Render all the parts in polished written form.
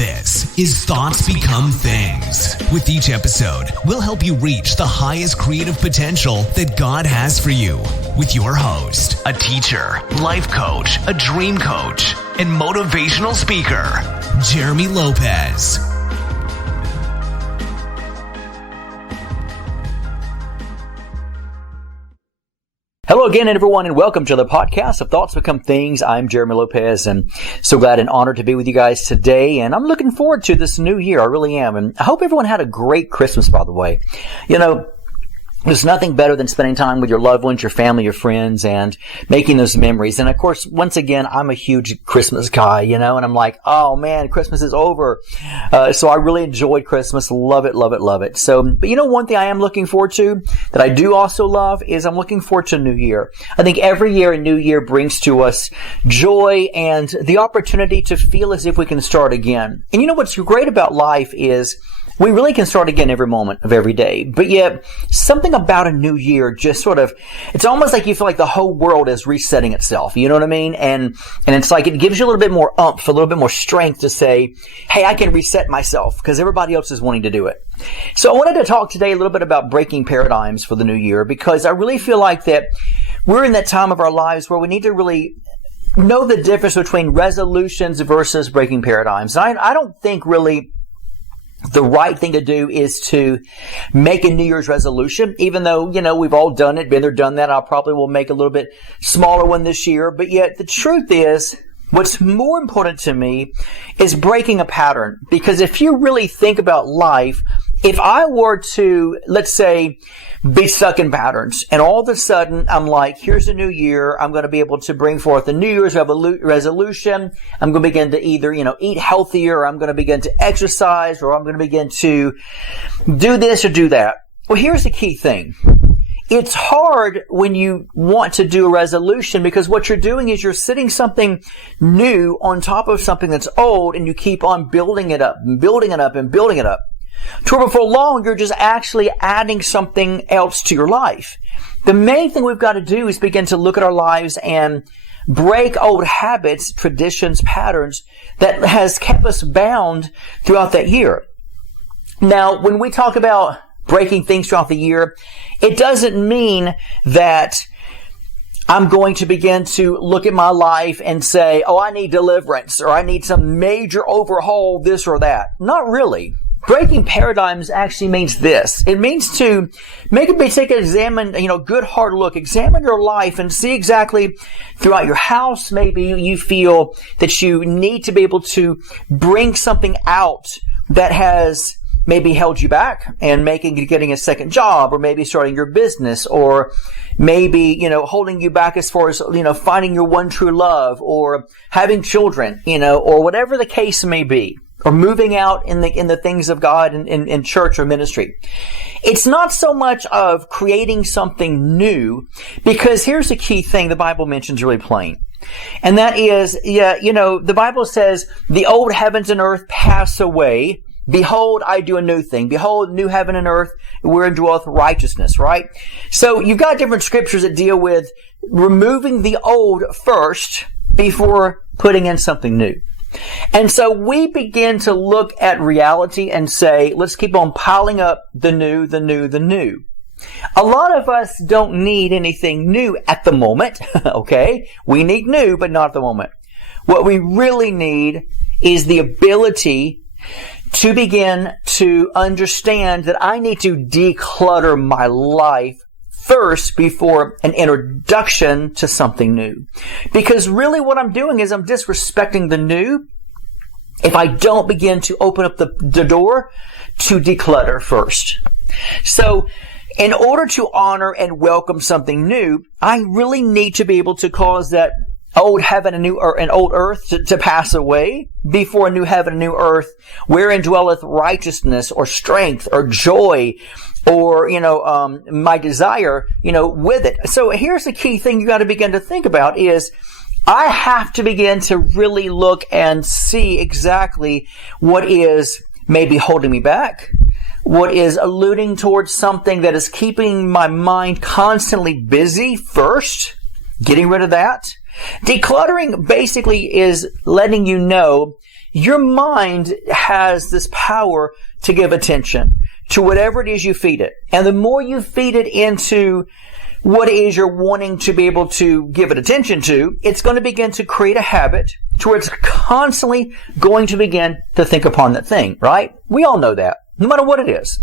This is Thoughts Become Things. With each episode, we'll help you reach the highest creative potential that God has for you. With your host, a teacher, life coach, a dream coach, and motivational speaker, Jeremy Lopez. Hello again, everyone, and welcome to the podcast of Thoughts Become Things. I'm Jeremy Lopez, and so glad and honored to be with you guys today. And I'm looking forward to this new year. I really am. And I hope everyone had a great Christmas, by the way. You know, there's nothing better than spending time with your loved ones, your family, your friends, and making those memories. And of course, once again, I'm a huge Christmas guy, and I'm like, oh man, Christmas is over. So I really enjoyed Christmas. Love it, love it, love it. So, but one thing I am looking forward to that I do also love is I'm looking forward to New Year. I think every year a new year brings to us joy and the opportunity to feel as if we can start again. And what's great about life is we really can start again every moment of every day. But yet, something about a new year just it's almost like you feel like the whole world is resetting itself. You know what I mean? And it's like it gives you a little bit more oomph, a little bit more strength to say, hey, I can reset myself because everybody else is wanting to do it. So I wanted to talk today a little bit about breaking paradigms for the new year because I really feel like that we're in that time of our lives where we need to really know the difference between resolutions versus breaking paradigms. And I don't think really the right thing to do is to make a New Year's resolution, even though, we've all done it, been there, done that. I probably will make a little bit smaller one this year. But yet the truth is, what's more important to me is breaking a pattern. Because if you really think about life, if I were to, let's say, be stuck in patterns, and all of a sudden I'm like, here's a new year, I'm going to be able to bring forth a New Year's resolution, I'm going to begin to either, eat healthier, or I'm going to begin to exercise, or I'm going to begin to do this or do that. Well, here's the key thing. It's hard when you want to do a resolution because what you're doing is you're sitting something new on top of something that's old, and you keep on building it up and building it up and building it up. To where before long, you're just actually adding something else to your life. The main thing we've got to do is begin to look at our lives and break old habits, traditions, patterns that has kept us bound throughout that year. Now, when we talk about breaking things throughout the year, it doesn't mean that I'm going to begin to look at my life and say, oh, I need deliverance or I need some major overhaul, this or that. Not really. Breaking paradigms actually means this. It means to take an examine, good hard look, examine your life and see exactly throughout your house. Maybe you feel that you need to be able to bring something out that has maybe held you back and getting a second job, or maybe starting your business, or maybe, holding you back as far as, finding your one true love, or having children, or whatever the case may be. Or moving out in the things of God in church or ministry. It's not so much of creating something new, because here's the key thing the Bible mentions really plain. And that is, the Bible says, the old heavens and earth pass away. Behold, I do a new thing. Behold, new heaven and earth, wherein dwelleth righteousness, right? So you've got different scriptures that deal with removing the old first before putting in something new. And so we begin to look at reality and say, let's keep on piling up the new, the new, the new. A lot of us don't need anything new at the moment, okay? We need new, but not at the moment. What we really need is the ability to begin to understand that I need to declutter my life first before an introduction to something new. Because really what I'm doing is I'm disrespecting the new if I don't begin to open up the door to declutter first. So in order to honor and welcome something new, I really need to be able to cause that old heaven and old earth to pass away before a new heaven and new earth wherein dwelleth righteousness or strength or joy or, my desire, with it. So here's the key thing you got to begin to think about is I have to begin to really look and see exactly what is maybe holding me back, what is alluding towards something that is keeping my mind constantly busy first, getting rid of that. Decluttering basically is letting you know your mind has this power to give attention to whatever it is you feed it. And the more you feed it into what it is you're wanting to be able to give it attention to, it's going to begin to create a habit to where it's constantly going to begin to think upon that thing, right? We all know that, no matter what it is.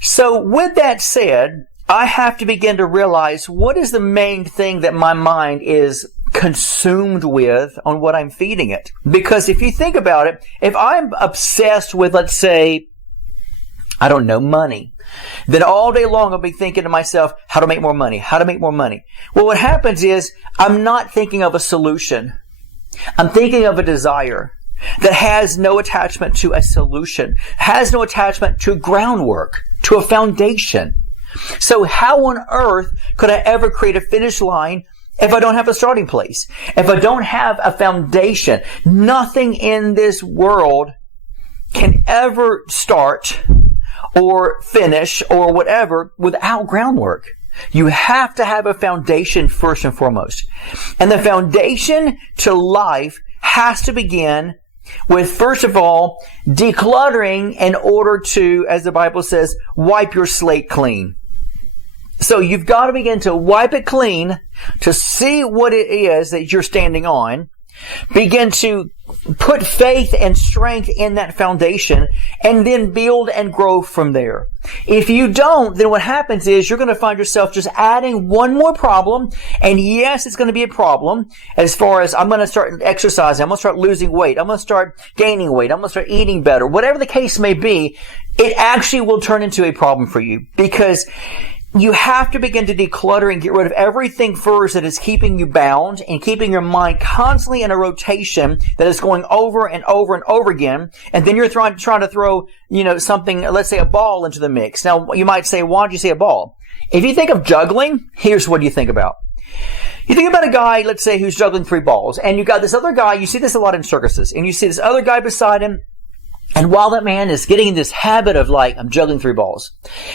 So with that said, I have to begin to realize what is the main thing that my mind is consumed with on what I'm feeding it. Because if you think about it, if I'm obsessed with, let's say, I don't know, money, then all day long I'll be thinking to myself, how to make more money, how to make more money. Well, what happens is I'm not thinking of a solution. I'm thinking of a desire that has no attachment to a solution, has no attachment to groundwork, to a foundation. So how on earth could I ever create a finish line if I don't have a starting place? If I don't have a foundation? Nothing in this world can ever start or finish or whatever without groundwork. You have to have a foundation first and foremost. And the foundation to life has to begin with, first of all, decluttering in order to, as the Bible says, wipe your slate clean. So you've got to begin to wipe it clean to see what it is that you're standing on. Begin to put faith and strength in that foundation and then build and grow from there. If you don't, then what happens is you're going to find yourself just adding one more problem. And yes, it's going to be a problem as far as I'm going to start exercising. I'm going to start losing weight. I'm going to start gaining weight. I'm going to start eating better. Whatever the case may be, it actually will turn into a problem for you because you have to begin to declutter and get rid of everything first that is keeping you bound and keeping your mind constantly in a rotation that is going over and over and over again. And then you're trying to throw, something, let's say a ball into the mix. Now, you might say, why did you say a ball? If you think of juggling, here's what you think about. You think about a guy, let's say, who's juggling 3 balls. And you got this other guy, you see this a lot in circuses. And you see this other guy beside him. And while that man is getting in this habit of I'm juggling 3 balls.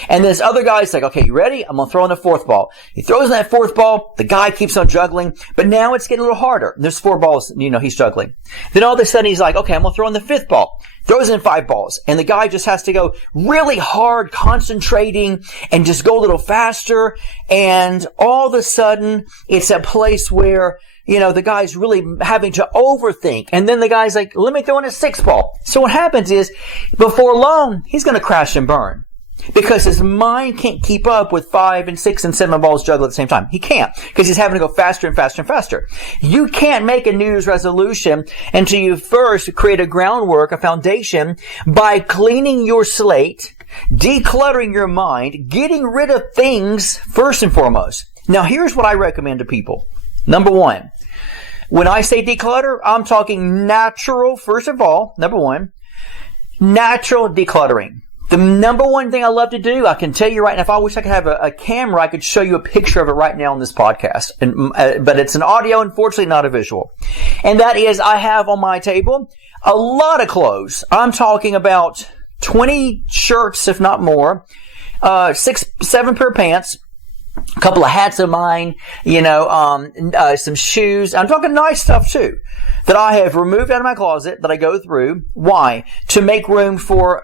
And this other guy's like, okay, you ready? I'm going to throw in a 4th ball. He throws in that 4th ball. The guy keeps on juggling. But now it's getting a little harder. There's 4 balls, he's juggling. Then all of a sudden he's like, okay, I'm going to throw in the 5th ball. Throws in 5 balls. And the guy just has to go really hard, concentrating, and just go a little faster. And all of a sudden, it's a place where the guy's really having to overthink. And then the guy's like, let me throw in a 6th ball. So what happens is, before long, he's going to crash and burn. Because his mind can't keep up with 5 and 6 and 7 balls juggled at the same time. He can't. Because he's having to go faster and faster and faster. You can't make a New Year's resolution until you first create a groundwork, a foundation, by cleaning your slate, decluttering your mind, getting rid of things first and foremost. Now, here's what I recommend to people. Number 1. When I say declutter, I'm talking natural, first of all, number 1, natural decluttering. The number 1 thing I love to do, I can tell you right now, if I wish I could have a camera, I could show you a picture of it right now on this podcast. But it's an audio, unfortunately, not a visual. And that is, I have on my table a lot of clothes. I'm talking about 20 shirts, if not more, 7 pair of pants, a couple of hats of mine, some shoes. I'm talking nice stuff too, that I have removed out of my closet that I go through. Why? To make room for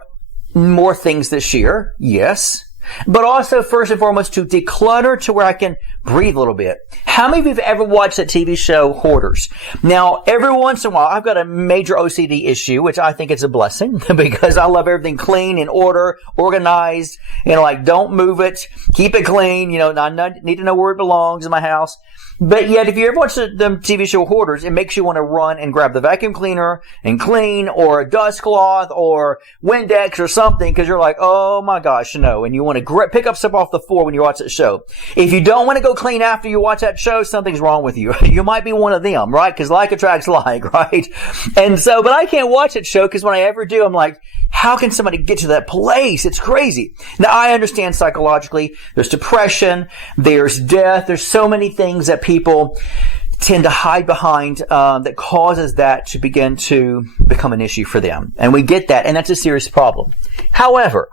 more things this year. Yes. But also, first and foremost, to declutter to where I can breathe a little bit. How many of you have ever watched that TV show, Hoarders? Now, every once in a while, I've got a major OCD issue, which I think is a blessing because I love everything clean, in order, organized. Don't move it. Keep it clean. I need to know where it belongs in my house. But yet, if you ever watch the TV show Hoarders, it makes you want to run and grab the vacuum cleaner and clean, or a dust cloth, or Windex, or something, because you're like, oh my gosh, no. And you want to pick up stuff off the floor when you watch that show. If you don't want to go clean after you watch that show, something's wrong with you. You might be one of them, right? Because like attracts like, right? And so, but I can't watch that show because when I ever do, I'm like, how can somebody get to that place? It's crazy. Now, I understand psychologically, there's depression, there's death, there's so many things that people tend to hide behind that causes that to begin to become an issue for them. And we get that, and that's a serious problem. However,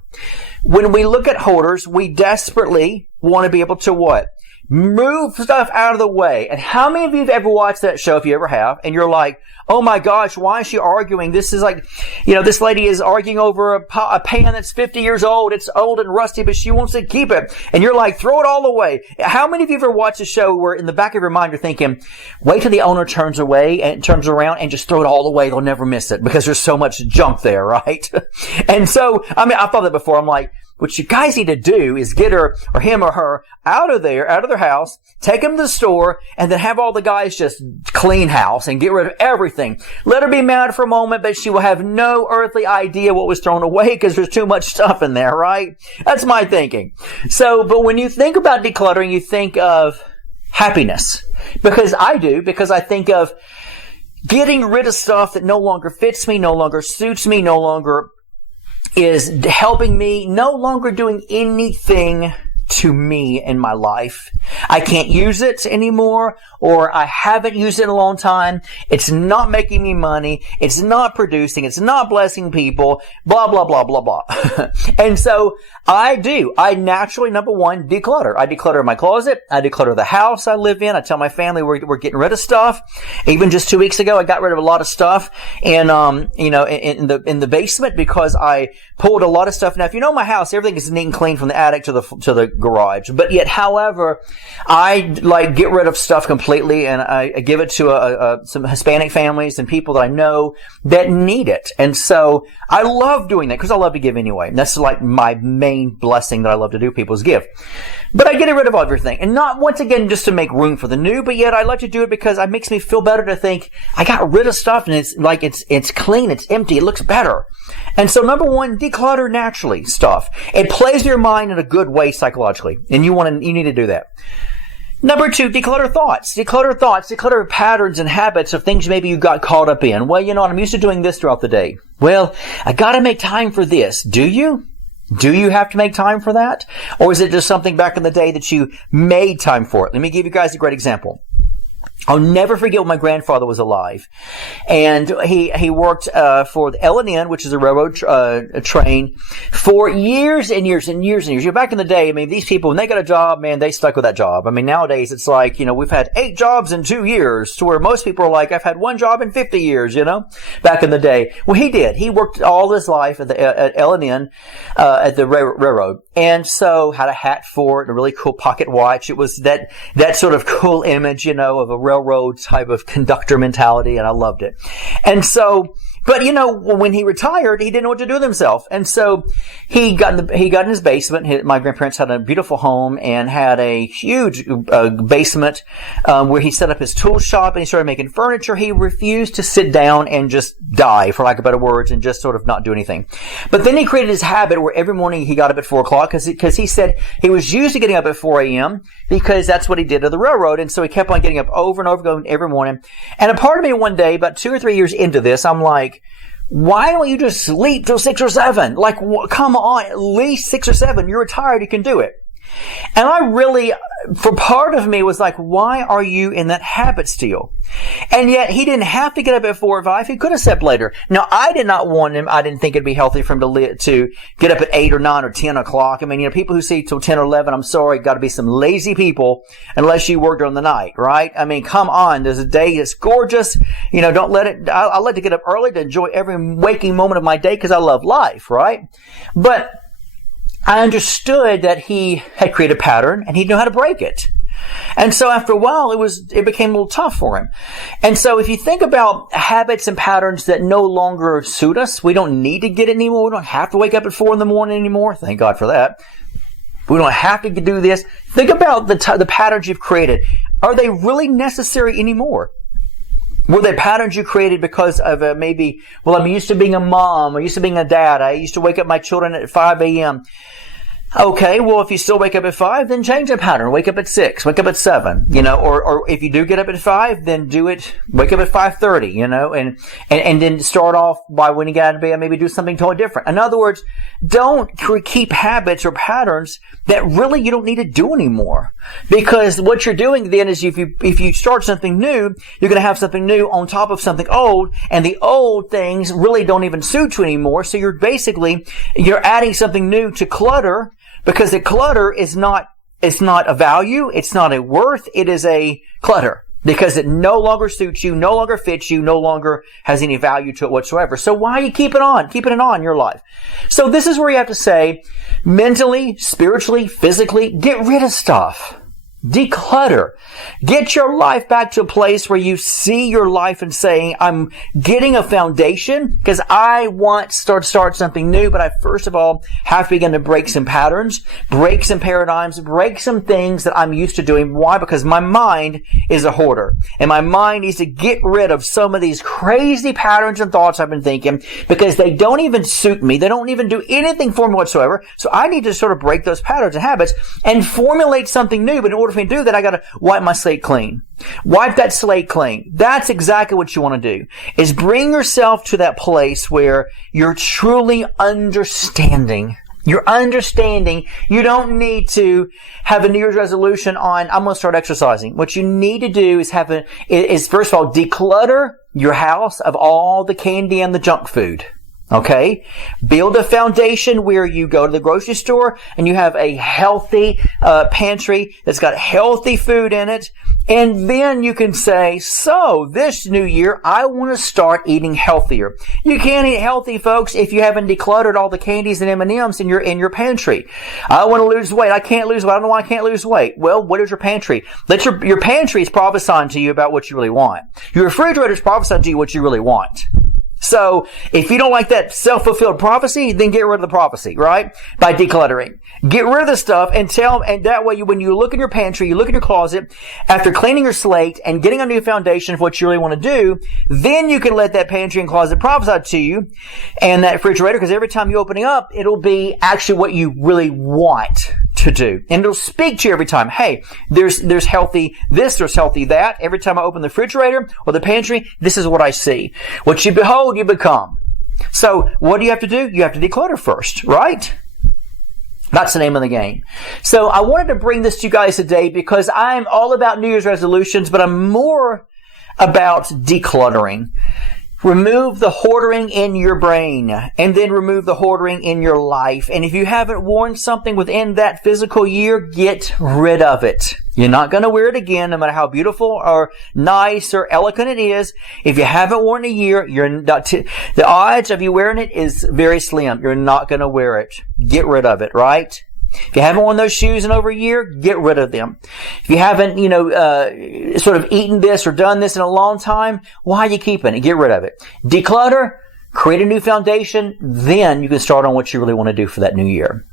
when we look at Hoarders, we desperately want to be able to what? Move stuff out of the way. And how many of you have ever watched that show, if you ever have, and you're like, oh my gosh, why is she arguing? This is like, this lady is arguing over a pan that's 50 years old. It's old and rusty, but she wants to keep it. And you're like, throw it all away. How many of you ever watched a show where in the back of your mind you're thinking, wait till the owner turns around and just throw it all away. They'll never miss it because there's so much junk there, right? And so, I thought that before. I'm like, what you guys need to do is get her or him or her out of their house, take them to the store, and then have all the guys just clean house and get rid of everything. Let her be mad for a moment, but she will have no earthly idea what was thrown away because there's too much stuff in there, right? That's my thinking. So, but when you think about decluttering, you think of happiness. Because I think of getting rid of stuff that no longer fits me, no longer suits me, no longer is helping me, no longer doing anything to me in my life. I can't use it anymore, or I haven't used it in a long time. It's not making me money. It's not producing. It's not blessing people. Blah, blah, blah, blah, blah. And so I naturally, number one, declutter. I declutter my closet. I declutter the house I live in. I tell my family we're getting rid of stuff. Even just 2 weeks ago, I got rid of a lot of stuff in the basement because I pulled a lot of stuff. Now, if you know my house, everything is neat and clean from the attic to the garage. But yet, however, I get rid of stuff completely, and I give it to some Hispanic families and people that I know that need it. And so I love doing that because I love to give anyway. And that's like my main blessing that I love to do. People is give. But I get rid of everything, and not once again just to make room for the new, but yet I like to do it because it makes me feel better to think I got rid of stuff and it's clean, it's empty, it looks better. And so number one, declutter naturally stuff. It plays your mind in a good way psychologically, and you need to do that. Number two, declutter thoughts. Declutter patterns and habits of things maybe you got caught up in. Well, I'm used to doing this throughout the day. Well, I gotta make time for this. Do you? Do you have to make time for that? Or is it just something back in the day that you made time for it? Let me give you guys a great example. I'll never forget when my grandfather was alive. And he worked for the L&N, which is a railroad train, for years and years and years and years. Back in the day, these people, when they got a job, man, they stuck with that job. Nowadays, it's like, we've had 8 jobs in 2 years, to where most people are like, I've had 1 job in 50 years, back in the day. Well, he did. He worked all his life at L&N, at the railroad. And so had a hat for it, a really cool pocket watch. It was that sort of cool image, of a railroad type of conductor mentality, and I loved it. And so, but when he retired, he didn't know what to do with himself. And so he got in his basement. My grandparents had a beautiful home and had a huge basement where he set up his tool shop and he started making furniture. He refused to sit down and just die, for lack of better words, and just sort of not do anything. But then he created his habit where every morning he got up at 4 o'clock because he said he was used to getting up at 4 a.m. because that's what he did at the railroad. And so he kept on getting up over and over again every morning. And a part of me one day, about 2 or 3 years into this, I'm like, why don't you just sleep till 6 or 7? Like, come on, at least 6 or 7. You're retired, you can do it. And I really, for part of me, was like, why are you in that habit still? And yet, he didn't have to get up at 4 or 5. He could have slept later. Now, I did not want him. I didn't think it'd be healthy for him to get up at 8 or 9 or 10 o'clock. People who sleep till 10 or 11, I'm sorry, got to be some lazy people unless you work during the night, right? Come on. There's a day that's gorgeous. Don't let it, I like to get up early to enjoy every waking moment of my day because I love life, right? But I understood that he had created a pattern and he'd know how to break it. And so after a while, it became a little tough for him. And so if you think about habits and patterns that no longer suit us, we don't need to get it anymore. We don't have to wake up at 4 in the morning anymore. Thank God for that. We don't have to do this. Think about the patterns you've created. Are they really necessary anymore? Were they patterns you created because of I'm used to being a mom, or used to being a dad. I used to wake up my children at 5 a.m. Okay, well, if you still wake up at 5, then change the pattern. Wake up at 6, wake up at 7, or if you do get up at 5, then wake up at 5:30, and then start off by when you get out of bed, maybe do something totally different. In other words, don't keep habits or patterns that really you don't need to do anymore. Because what you're doing then is if you start something new, you're going to have something new on top of something old, and the old things really don't even suit you anymore. So you're adding something new to clutter, because the clutter is not It's not a value. It's not a worth. It is a clutter because it no longer suits you, no longer fits you, no longer has any value to it whatsoever. So why are you keeping it on in your life? So this is where you have to say, mentally, spiritually, physically, get rid of stuff. Declutter. Get your life back to a place where you see your life and saying, I'm getting a foundation because I want to start something new, but I first of all have to begin to break some patterns, break some paradigms, break some things that I'm used to doing. Why? Because my mind is a hoarder and my mind needs to get rid of some of these crazy patterns and thoughts I've been thinking because they don't even suit me. They don't even do anything for me whatsoever. So I need to sort of break those patterns and habits and formulate something new. But in order for me to do that, I got to wipe my slate clean. Wipe that slate clean. That's exactly what you want to do, is bring yourself to that place where you're truly understanding. You're understanding. You don't need to have a New Year's resolution on, I'm going to start exercising. What you need to do is first of all, declutter your house of all the candy and the junk food. Okay? Build a foundation where you go to the grocery store and you have a healthy pantry that's got healthy food in it. And then you can say, so this new year, I want to start eating healthier. You can't eat healthy, folks, if you haven't decluttered all the candies and M&Ms in your pantry. I want to lose weight. I can't lose weight. I don't know why I can't lose weight. Well, what is your pantry? Your pantry is prophesying to you about what you really want. Your refrigerator is prophesying to you what you really want. So, if you don't like that self-fulfilled prophecy, then get rid of the prophecy, right? By decluttering. Get rid of the stuff and that way when you look in your pantry, you look in your closet, after cleaning your slate and getting a new foundation for what you really want to do, then you can let that pantry and closet prophesy to you and that refrigerator, because every time you open it up, it'll be actually what you really want to do. And it'll speak to you every time. Hey, there's healthy this, there's healthy that. Every time I open the refrigerator or the pantry, this is what I see. What you behold, you become. So what do you have to do? You have to declutter first, right? That's the name of the game. So I wanted to bring this to you guys today because I'm all about New Year's resolutions, but I'm more about decluttering. Remove the hoarding in your brain and then remove the hoarding in your life. And if you haven't worn something within that physical year, get rid of it. You're not going to wear it again, no matter how beautiful or nice or elegant it is. If you haven't worn it a year, the odds of you wearing it is very slim. You're not going to wear it. Get rid of it, right? If you haven't worn those shoes in over a year, get rid of them. If you haven't, sort of eaten this or done this in a long time, why are you keeping it? Get rid of it. Declutter, create a new foundation, then you can start on what you really want to do for that new year.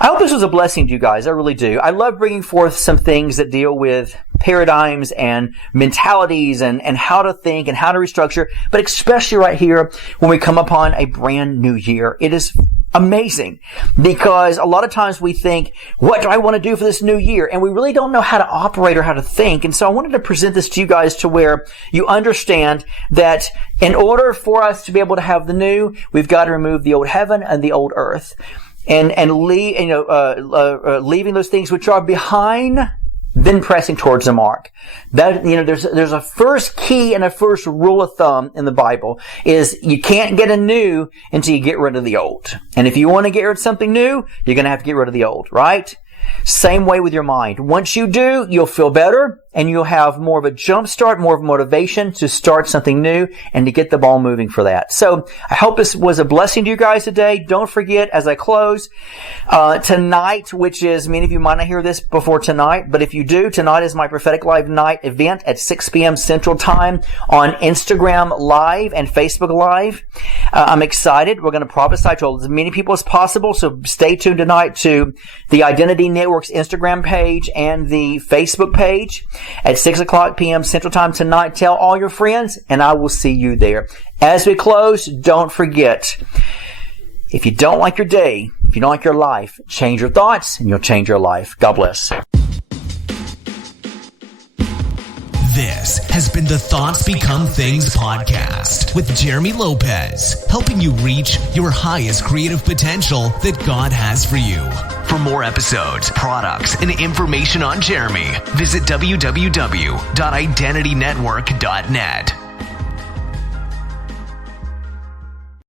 I hope this was a blessing to you guys. I really do. I love bringing forth some things that deal with paradigms and mentalities and how to think and how to restructure, but especially right here when we come upon a brand new year. It is amazing because a lot of times we think, what do I want to do for this new year? And we really don't know how to operate or how to think. And so I wanted to present this to you guys to where you understand that in order for us to be able to have the new, we've got to remove the old heaven and the old earth. And leaving those things which are behind, then pressing towards the mark. That, there's a first key and a first rule of thumb in the Bible is you can't get a new until you get rid of the old. And if you want to get rid of something new, you're going to have to get rid of the old, right? Same way with your mind. Once you do, you'll feel better and you'll have more of a jump start, more of motivation to start something new and to get the ball moving for that. So I hope this was a blessing to you guys today. Don't forget, as I close, tonight, which is, many of you might not hear this before tonight, but if you do, tonight is my Prophetic Live Night event at 6 p.m. Central Time on Instagram Live and Facebook Live. I'm excited. We're going to prophesy to as many people as possible, so stay tuned tonight to the Identity Network's Instagram page and the Facebook page at 6 o'clock p.m. Central Time tonight. Tell all your friends, and I will see you there. As we close, don't forget, if you don't like your day, if you don't like your life, change your thoughts, and you'll change your life. God bless. This has been the Thoughts Become Things podcast with Jeremy Lopez, helping you reach your highest creative potential that God has for you. For more episodes, products, and information on Jeremy, visit www.identitynetwork.net.